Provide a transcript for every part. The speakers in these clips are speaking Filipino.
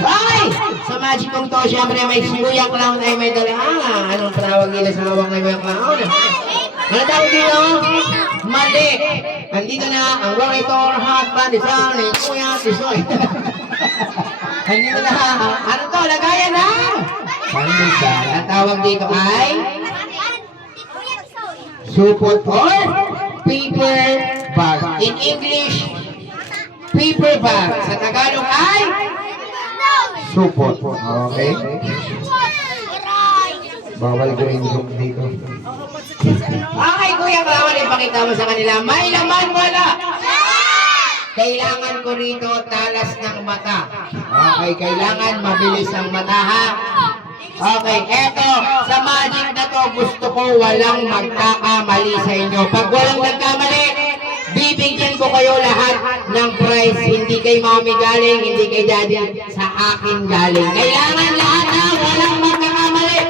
Okay! Sa magic kong to, syempre may si Kuya Clown ay may dala. Anong tawag nila sa hawak na Kuya Clown? Ano tawag dito? Mali! Andito na ang Waritor Hot Bandisar ni Kuya Tisoy. Andito na. Ano to? Lagayan na! Pandesal. Ang tawag dito ay supot or paper bag. In English, paper bag. Sa Tagalog ay supot. Okay? Bawal ko yung joke dito. Okay, Kuya Clown, ipakita mo sa kanila. May laman wala. Kailangan ko rito talas ng mata. Okay, kailangan mabilis ang mata, ha? Okay, eto, sa magic na to, gusto ko walang magkakamali sa inyo. Pag walang nagkamali, bibigyan ko kayo lahat ng prize. Hindi kay mami galing, hindi kay daddy, sa akin galing. Kailangan lahat na walang magkakamali.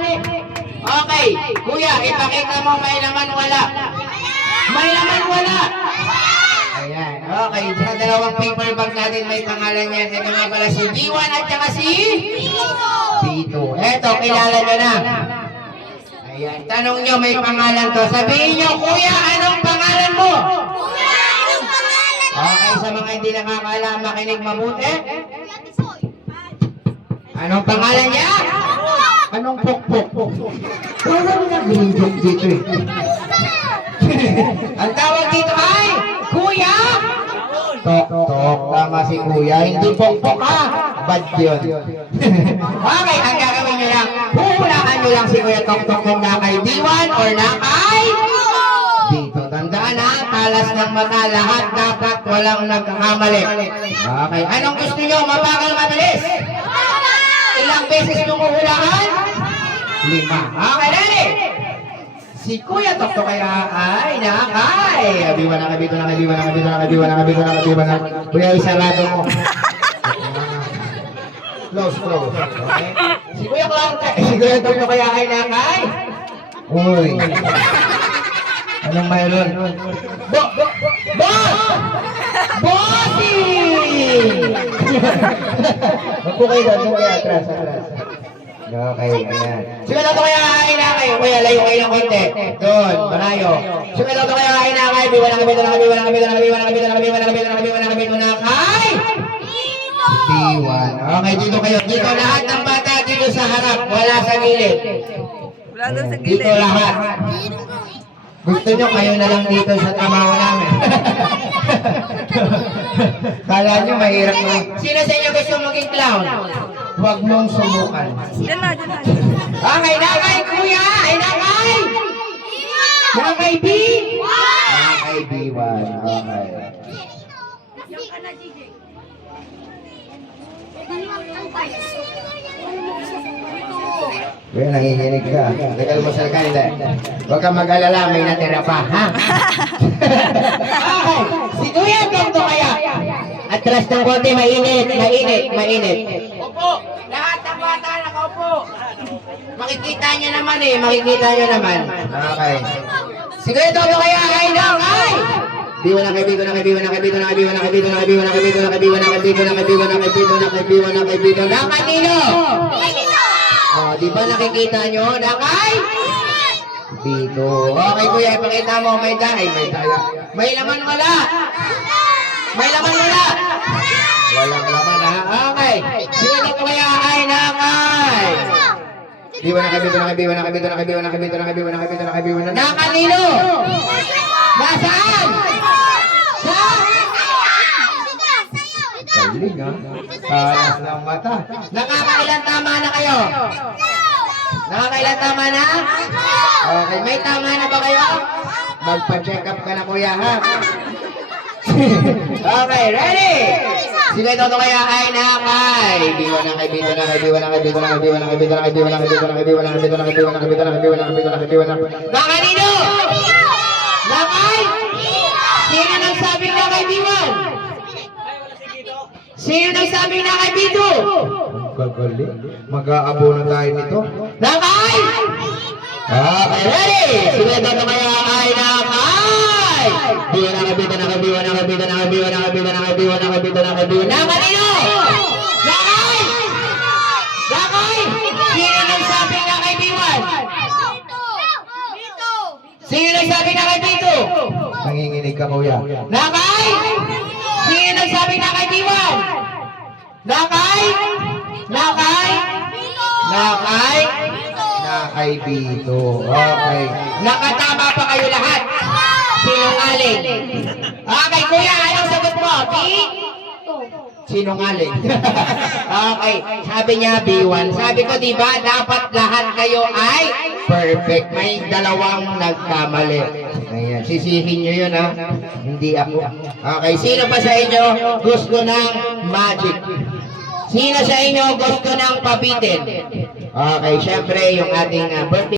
Okay, Kuya, ipakita mo may laman wala. May laman wala. Ayan, okay, sa dalawang paper bag natin may pangalan yan. Ito nga pala si B1 at saka si B2. Eto, kilala nyo na. Ayan, tanong nyo may pangalan to. Sabihin nyo, Kuya, anong pangalan mo? Okay, sa mga hindi nakakaalam, makinig mabuti. Anong pangalan niya? Anong pokpok? Wala mo nag-green joke dito eh. Ang tawag dito ay Kuya Tok-tok. Tama si Kuya. Hindi pokpok ha. Bad yun. Okay, ang gagawin nyo lang, huhulaan nyo lang si Kuya Tok-tok kung nakay D1 or nakay dito. Tandaan ha, talas ng mata. Lahat dapat walang nagkakamali. Okay, anong gusto nyo? Mabagal, mabilis? Ilang beses nyo huhulaan? 5. Okay, ready? Si Kuya Tok-tok kaya ay nakay. Abiwan na kabito na kabiwan na kabito na kabiwan na kabito na kabiwan na. Kuya, isarado mo. Close. Okay? Si Kuya Tok-tok kaya ay nakay. Uy. Anong mayroon? Boss! Bossing! Magpo kayo doon. Doon kayo atras. Okay, ayan. Sige lang ito kaya kain na kayo. Kuya, layo kayo ng konti. Doon, malayo. Sige lang ito kaya kain na kayo. Biwan na kabito na kabito na kabito na kabito na kabito na kabito na kabito na kabito na kabito na kay Biwan. Okay, dito kayo. Dito lahat ng bata dito sa harap. Wala sa gilid. Wala daw sa gilid. Dito lahat. Gusto nyo kayo na lang dito sa trabaho namin. Kala nyo mahirap mo. Sino sa inyo gusto maging clown? Huwag mong sumukan. Diyan na. Okay, nakay Kuya! Ay, nakay! Nakay B! Nakay B1. Okay. Kaya nanginginig ka. Nag-almusal ka nila. Huwag kang mag-alala, may natira pa, ha? Okay, si Kuya Tok-tok kaya. Atras ng konti, mainit. Opo, lahat ng bata nakaupo. Makikita nyo naman eh, Okay. Si Kuya Tok-tok kaya, ay nakay! Biwan na kay Bito. Nakatino! Oh, di ba nakikita nyo? Nakay? Bito. Okay, Kuya, ipakita mo. May daya. May laman wala. Walang laman, ha? Okay. Sino na Kuya ay nakay? Biwan na Nakatino! Nasaan? Galing, ha? Talas ng mata. Nakakailan tama na kayo? Nakakailan tama na? Okay, may tama na ba kayo? Magpa-check up ka na, Kuya, ha? Okay, ready? Sila ito kaya ay nakay. Biwan na kay Nakanino? Nakay? Sino nagsabing nakay Biwan? Sino nagsabing nakay Bito? Gagaling. Mag-aabo na tayo nito. Nakay? Okay, ready? Sila ito kaya ay nakay. Nakanino? Nakay? ka, kuya. Nakay! Sino nagsabi Nakay Diwan? Nakay? Nakay? Nakay? Nakay Bito. Okay. Nakatama pa kayo lahat. Sinungaling. Okay, kuya, anong sagot mo? Sinungaling. Okay, sabi niya B1. Sabi ko, di ba, dapat lahat kayo ay perfect. May dalawang nagkamali. Ayan, sisihin nyo yun, ha? Hindi ako. Okay, sino pa sa inyo gusto ng magic? Sino sa inyo gusto ng pabitin? Okay, syempre, yung ating birthday